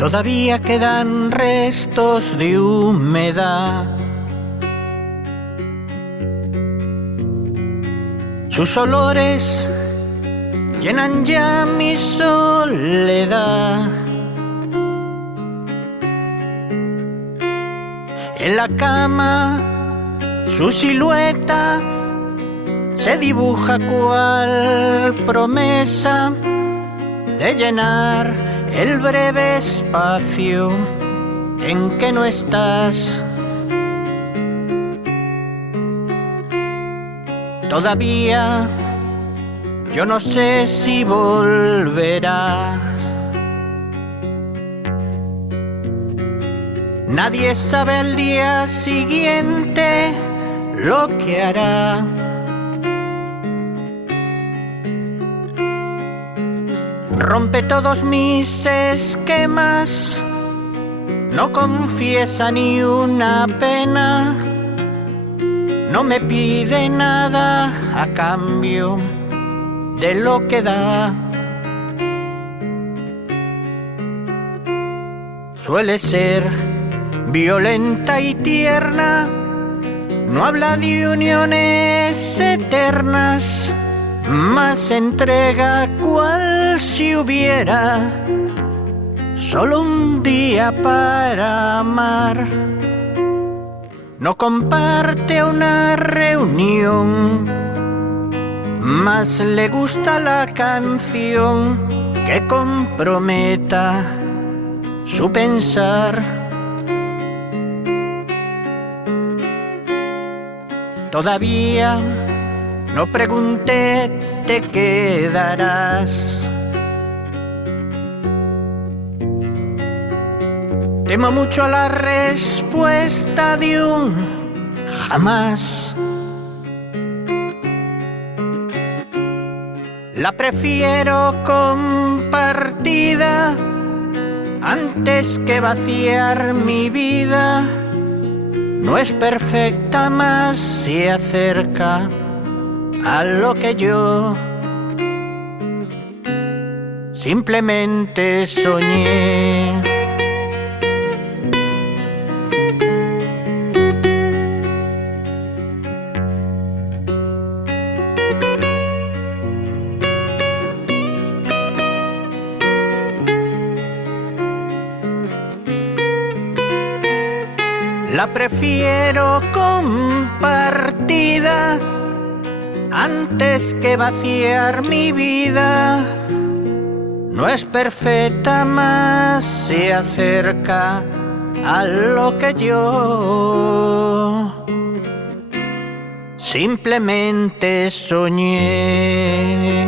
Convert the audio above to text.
Todavía quedan restos de humedad. Sus olores llenan ya mi soledad. En la cama su silueta se dibuja cual promesa de llenar el breve espacio en que no estás. Todavía yo no sé si volverás. Nadie sabe al día siguiente lo que hará. Rompe todos mis esquemas, no confiesa ni una pena, no me pide nada a cambio de lo que da. Suele ser violenta y tierna, no habla de uniones eternas, más entrega cual si hubiera solo un día para amar. No comparte una reunión, más le gusta la canción que comprometa su pensar. Todavía no pregunté, ¿te quedarás? Temo mucho la respuesta de un jamás. La prefiero compartida antes que vaciar mi vida. No es perfecta, más se acerca a lo que yo simplemente soñé. La prefiero compartida antes que vaciar mi vida. No es perfecta, más se acerca a lo que yo simplemente soñé.